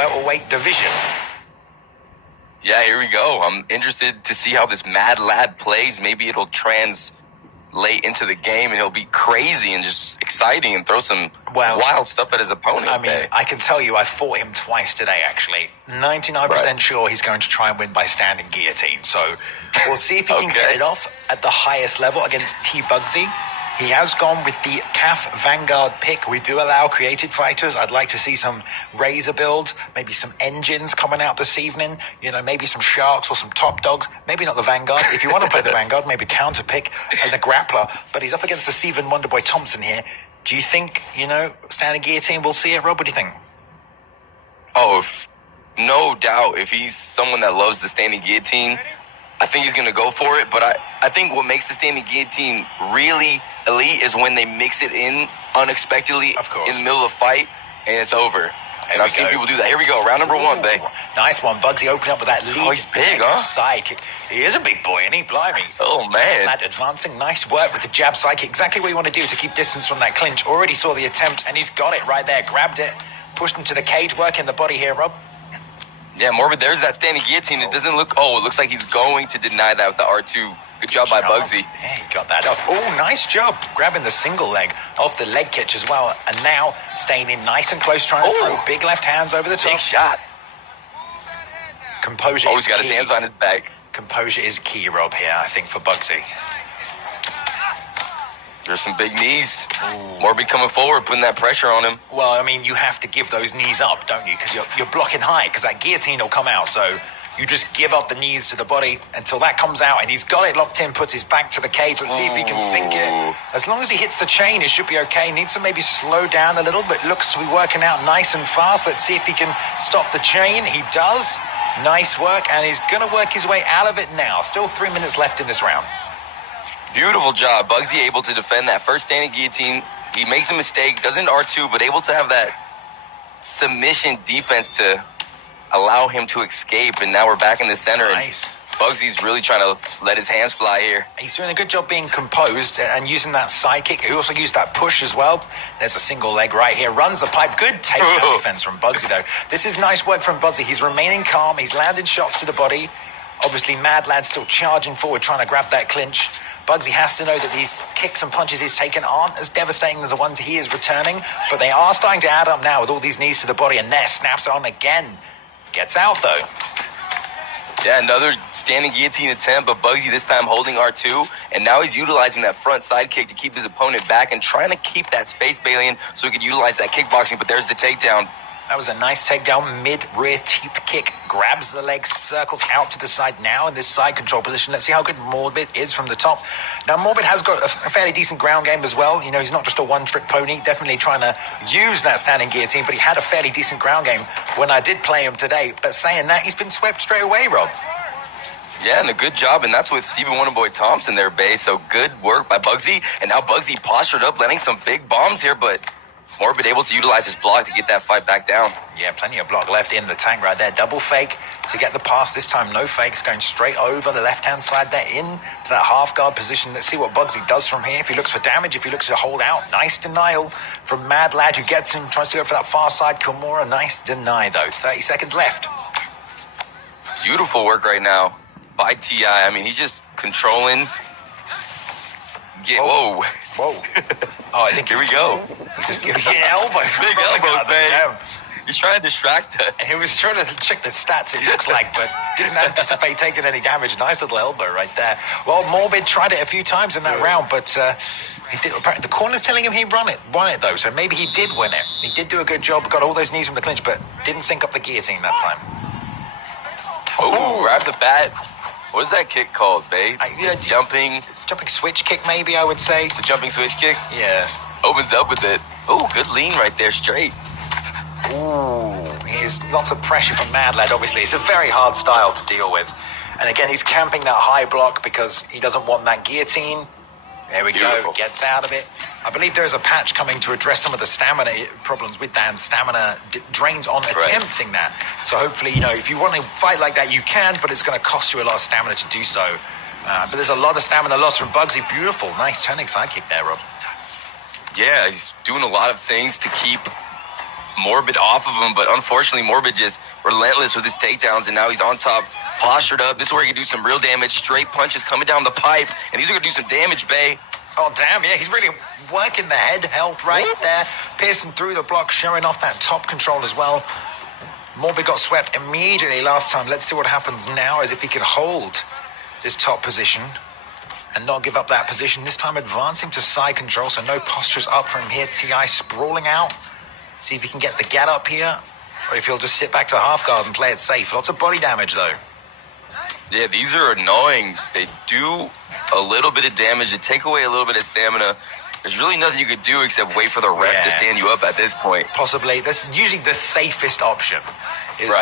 welterweight division. Yeah, here we go. I'm interested to see how this MadLad plays. Maybe it'll translate into the game and he'll be crazy and just exciting and throw some wild stuff at his opponent. I mean, I can tell you I fought him twice today, actually. 99% sure he's going to try and win by standing guillotine. So we'll see if he can get it off at the highest level against Bugzy. He has gone with the CAF Vanguard pick. We do allow creative fighters. I'd like to see some Razor builds, maybe some engines coming out this evening. You know, maybe some Sharks or some Top Dogs. Maybe not the Vanguard. If you want to play the Vanguard, maybe counter pick and the Grappler. But he's up against the Stephen Wonderboy Thompson here. Do you think, you know, standing guillotine, we'll see it, Rob? What do you think? Oh, no doubt. If he's someone that loves the standing guillotine, I think he's going to go for it. But I think what makes the standing guillotine really elite is when they mix it in unexpectedly in the middle of the fight, and it's over. And I've seen people do that. Here we go. Round number one, babe. Nice one. Bugzy opening up with that lead. Oh, he's big, huh? Side kick. He is a big boy, isn't he? Blimey. Oh, man. That advancing. Nice work with the jab side kick. Exactly what you want to do to keep distance from that clinch. Already saw the attempt, and he's got it right there. Grabbed it. Pushed him to the cage. Work in the body here, Rob. Yeah, Morbid, there's that standing guillotine. It doesn't look... Oh, it looks like he's going to deny that with the R2. Good job by Bugzy. Yeah, he got that off. Oh, nice job. Grabbing the single leg off the leg catch as well. And now staying in nice and close, trying to throw big left hands over the top. Big shot. Composure is he's got key. his hands on his back. Composure is key, Rob, here, I think, for Bugzy. There's some big knees. Morbid coming forward, putting that pressure on him. Well, I mean, you have to give those knees up, don't you? Because you're blocking high, because that guillotine will come out. So you just give up the knees to the body until that comes out. And he's got it locked in, puts his back to the cage. Let's see if he can sink it. As long as he hits the chain, it should be okay. Needs to maybe slow down a little, but looks to be working out nice and fast. Let's see if he can stop the chain. He does. Nice work, and he's going to work his way out of it now. Still 3 minutes left in this round. Beautiful job. Bugzy able to defend that first standing guillotine. He makes a mistake, doesn't R2, but able to have that submission defense to allow him to escape. And now we're back in the center. Nice. And Bugzy's really trying to let his hands fly here. He's doing a good job being composed and using that side kick. He also used that push as well. There's a single leg right here. Runs the pipe. Good takedown defense from Bugzy, though. This is nice work from Bugzy. He's remaining calm. He's landing shots to the body. Obviously, MadLad still charging forward, trying to grab that clinch. Bugzy has to know that these kicks and punches he's taken aren't as devastating as the ones he is returning, but they are starting to add up now with all these knees to the body, and there, snaps on again. Gets out, though. Yeah, another standing guillotine attempt, but Bugzy this time holding R2, and now he's utilizing that front side kick to keep his opponent back and trying to keep that space Balian so he can utilize that kickboxing, but there's the takedown. That was a nice takedown, mid-rear teep kick. Grabs the leg, circles out to the side now in this side control position. Let's see how good Morbid is from the top. Now, Morbid has got a fairly decent ground game as well. You know, he's not just a one-trick pony. Definitely trying to use that standing guillotine, but he had a fairly decent ground game when I did play him today. But saying that, he's been swept straight away, Rob. Yeah, and a good job, and that's with Stephen Wonderboy Thompson there, Bay. So good work by Bugzy, and now Bugzy postured up, landing some big bombs here, but Morbid able to utilize his block to get that fight back down. Yeah, plenty of block left in the tank right there. Double fake to get the pass. This time, no fakes. Going straight over the left-hand side there in to that half-guard position. Let's see what Bugzy does from here. If he looks for damage, if he looks to hold out. Nice denial from MadLad, who gets him, tries to go for that far side. Kimura, nice deny, though. 30 seconds left. Beautiful work right now by T.I. I mean, he's just controlling. Whoa. Oh, I think here we go. He's just giving an elbow. Big elbow, man. He's trying to distract us. He was trying to check the stats, it looks like, but didn't anticipate taking any damage. Nice little elbow right there. Well, Morbid tried it a few times in that round, but he did. Apparently, the corner's telling him he won it though, so maybe he did win it. He did do a good job, got all those knees from the clinch, but didn't sync up the guillotine that time. Oh, right off the bat. What is that kick called, babe? Jumping switch kick, maybe, I would say. The jumping switch kick? Yeah. Opens up with it. Oh, good lean right there, straight. Ooh, he's lots of pressure from MadLad, obviously. It's a very hard style to deal with. And again, he's camping that high block because he doesn't want that guillotine. There we go, gets out of it. I believe there's a patch coming to address some of the stamina problems with that, and stamina drains on attempting that. So hopefully, you know, if you want to fight like that, you can, but it's going to cost you a lot of stamina to do so. But there's a lot of stamina lost from Bugzy. Beautiful, nice turning sidekick there, Rob. Yeah, he's doing a lot of things to keep Morbid off of him, but unfortunately Morbid just relentless with his takedowns, and now he's on top, postured up. This is where he can do some real damage. Straight punches coming down the pipe, and these are going to do some damage, Bay. Oh, damn, yeah, he's really working the head health right there. Piercing through the block, showing off that top control as well. Morbid got swept immediately last time. Let's see what happens now, as if he can hold this top position and not give up that position. This time advancing to side control, so no postures up from here. TI sprawling out. See if he can get the get up here, or if he'll just sit back to half guard and play it safe. Lots of body damage, though. Yeah, these are annoying. They do a little bit of damage. They take away a little bit of stamina. There's really nothing you could do except wait for the ref to stand you up at this point. Possibly. That's usually the safest option, is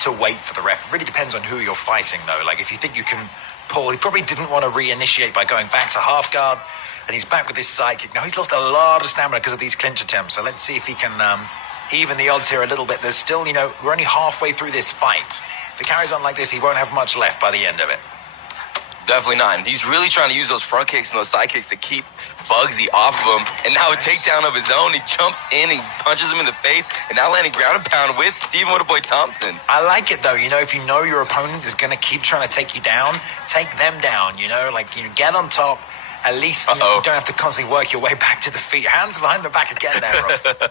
to wait for the ref. It really depends on who you're fighting, though. Like, if you think you can pull, he probably didn't want to reinitiate by going back to half guard, and he's back with his side kick. Now, he's lost a lot of stamina because of these clinch attempts, so let's see if he can even the odds here a little bit. There's still, we're only halfway through this fight. If it carries on like this, he won't have much left by the end of it. Definitely not. And he's really trying to use those front kicks and those side kicks to keep Bugzy off of him. And now a takedown of his own. He jumps in and punches him in the face. And now landing ground and pound with Stephen Wonderboy Thompson. I like it, though. If you know your opponent is going to keep trying to take you down, take them down, get on top. At least you don't have to constantly work your way back to the feet. Hands behind the back again there, Rob.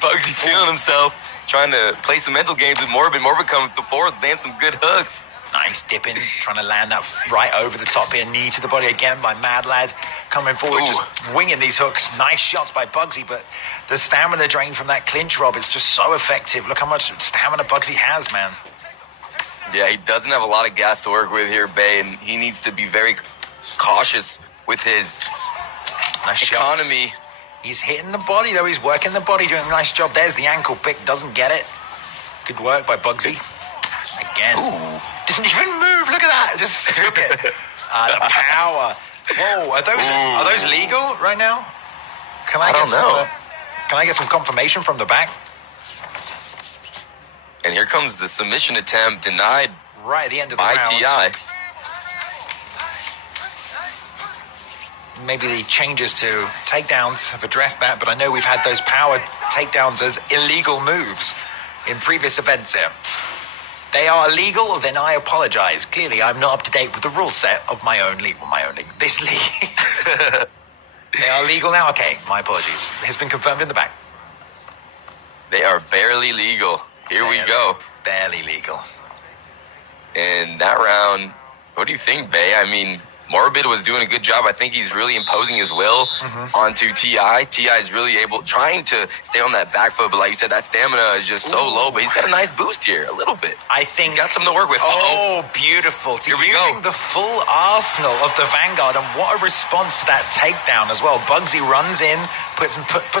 Bugzy feeling himself, trying to play some mental games with Morbid. Morbid coming forward, land some good hooks. Nice dipping, trying to land that right over the top here. Knee to the body again by MadLad. Coming forward, just winging these hooks. Nice shots by Bugzy, but the stamina drain from that clinch, Rob, it's just so effective. Look how much stamina Bugzy has, man. Yeah, he doesn't have a lot of gas to work with here, Bay, and he needs to be very cautious with his economy. Shots. He's hitting the body, though. He's working the body, doing a nice job. There's the ankle pick. Doesn't get it. Good work by Bugzy. Again. Ooh. Didn't even move. Look at that. Just took it. The power. Whoa, are those legal right now? I don't know. Can I get some confirmation from the back? And here comes the submission attempt denied right at the end of the by round. TI. Maybe the changes to takedowns have addressed that, but I know we've had those power takedowns as illegal moves in previous events here. They are illegal, then I apologize. Clearly, I'm not up to date with the rule set of my own league. This league. They are legal now? Okay, my apologies. It has been confirmed in the back. They are barely legal. Here we go. Barely legal. In that round, what do you think, Bay? I mean, Morbid was doing a good job. I think he's really imposing his will onto TI. TI is really trying to stay on that back foot, but like you said, that stamina is just so low, but he's got a nice boost here, a little bit. I think he's got something to work with. Oh, beautiful. Here we using the full arsenal of the Vanguard, and what a response to that takedown as well. Bugzy runs in, puts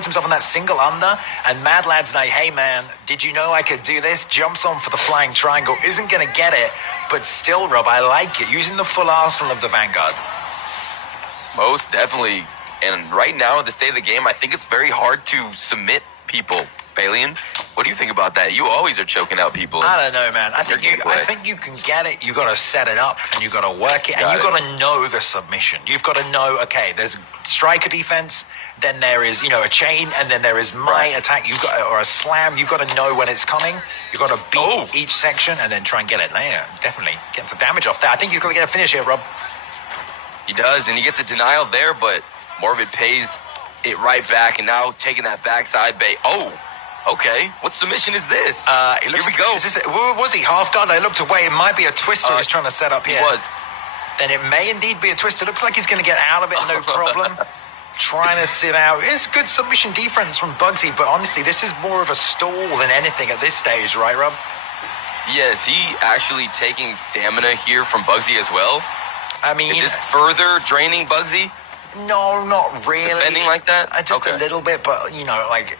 himself on that single under, and MadLad's like, hey man, did you know I could do this? Jumps on for the flying triangle, isn't going to get it, but still, Rob, I like it. Using the full arsenal of the Vanguard. Most definitely. And right now, at the state of the game, I think it's very hard to submit people. Balian, what do you think about that? You always are choking out people. I don't know, man. I think you can get it. You got to set it up, and you got to work it, and you got to know the submission. You've got to know, okay, there's striker defense, then there is, a chain, and then there is my attack. Or a slam. You've got to know when it's coming. You've got to beat each section, and then try and get it there. Definitely getting some damage off that. I think he's got to get a finish here, Rob. He does, and he gets a denial there, but Morbid pays it right back, and now taking that backside bait. Okay, what submission is this? Here we go. Was he half guard? I looked away. It might be a twister he's trying to set up here. He was. Then it may indeed be a twister. Looks like he's going to get out of it, no problem. Trying to sit out. It's good submission defense from Bugzy, but honestly, this is more of a stall than anything at this stage, right, Rob? Yes, he actually taking stamina here from Bugzy as well. I mean, is this further draining Bugzy? No, not really. Defending like that? Just a little bit, but,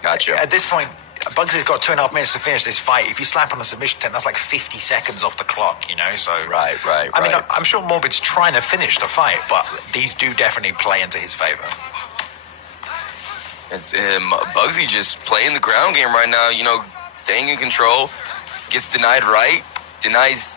Gotcha. At this point, Bugsy's got 2.5 minutes to finish this fight. If you slap on the submission 10, that's like 50 seconds off the clock, so... Right. I mean, I'm sure Morbid's trying to finish the fight, but these do definitely play into his favor. It's Bugzy just playing the ground game right now, staying in control, gets denies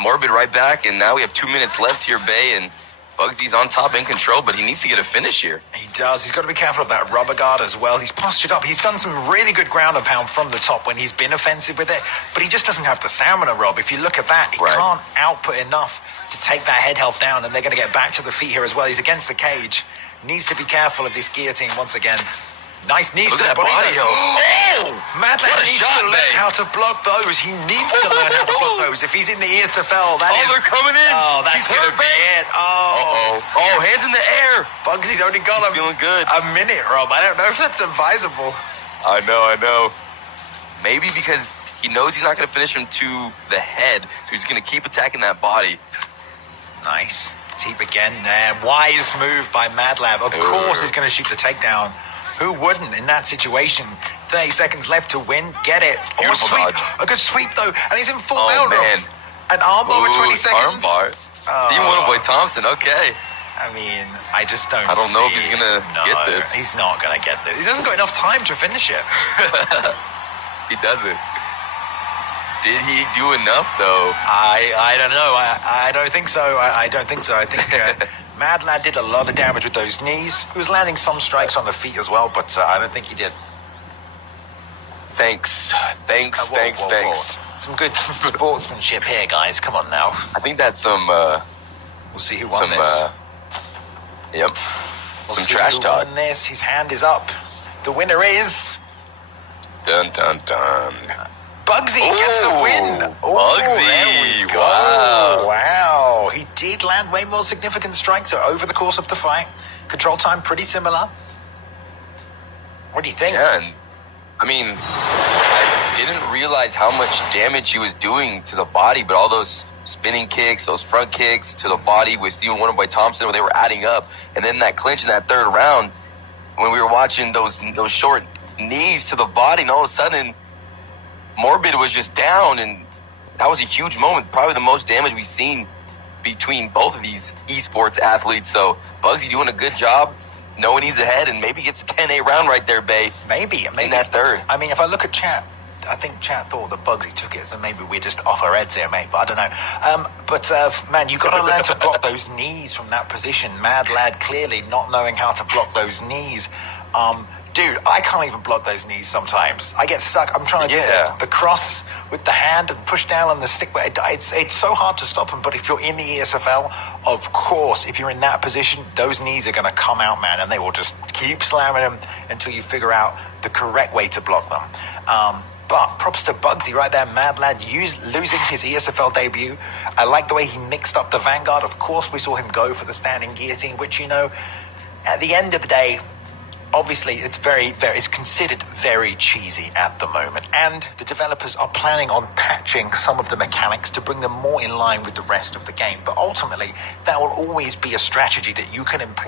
Morbid right back, and now we have 2 minutes left here, Bay, and Bugsy's on top in control, but he needs to get a finish here. He does. He's got to be careful of that rubber guard as well. He's postured up. He's done some really good ground and pound from the top when he's been offensive with it, but he just doesn't have the stamina, Rob. If you look at that, he can't output enough to take that head health down, and they're going to get back to the feet here as well. He's against the cage. Needs to be careful of this guillotine once again. Nice knees to the body. Oh! MadLad needs to learn how to block those. He needs to learn how to block those. If he's in the ESFL, they're coming in. Oh, that's going to be it. Oh. Oh, hands in the air. Bugsy's only got feeling good. a minute, Rob. I don't know if that's advisable. I know. Maybe because he knows he's not going to finish him to the head, so he's going to keep attacking that body. Nice. Teep again there. Wise move by MadLad. Of course he's going to shoot the takedown. Who wouldn't in that situation? 30 seconds left to win. Get it. Oh, a sweep. Dodge. A good sweep, though. And he's in full Oh, mount. man. An armbar with 20 seconds. Armbar. You want to play Thompson. Okay. I mean, I just don't I don't know if he's it. going to get this. He's not going to get this. He hasn't got enough time to finish it. He doesn't. Did he do enough, though? I don't know. I don't think so. I don't think so. I think MadLad did a lot of damage with those knees. He was landing some strikes on the feet as well, but I don't think he did. Thanks. Whoa. Some good sportsmanship here, guys. Come on now. I think that's some... we'll see who won this. Yep. We'll some see trash who talk. won this. His hand is up. The winner is... Dun, dun, dun. Bugzy gets the win. Bugzy. There we go. Wow. He did land way more significant strikes over the course of the fight. Control time pretty similar. What do you think? Yeah, and I mean, I didn't realize how much damage he was doing to the body, but all those spinning kicks, those front kicks to the body with Steven Wonderboy Thompson, where they were adding up. And then that clinch in that third round, when we were watching those short knees to the body, and all of a sudden, Morbid was just down, and that was a huge moment. Probably the most damage we've seen between both of these esports athletes. So Bugzy doing a good job, knowing he's ahead, and maybe gets a 10-8 round right there, Bay. Maybe. In that third. I mean, if I look at chat, I think chat thought that Bugzy took it, so maybe we're just off our heads here, mate. But I don't know. Man, you got to learn to block those knees from that position. MadLad clearly not knowing how to block those knees. Dude, I can't even block those knees sometimes. I get stuck. I'm trying to do the cross with the hand and push down on the stick, but it's so hard to stop them. But if you're in the ESFL, of course, if you're in that position, those knees are going to come out, man, and they will just keep slamming them until you figure out the correct way to block them. But props to Bugzy right there. MadLad losing his ESFL debut. I like the way he mixed up the Vanguard. Of course, we saw him go for the standing guillotine, which, you know, at the end of the day, obviously, it's it's considered very cheesy at the moment, and the developers are planning on patching some of the mechanics to bring them more in line with the rest of the game. But ultimately, that will always be a strategy that you can employ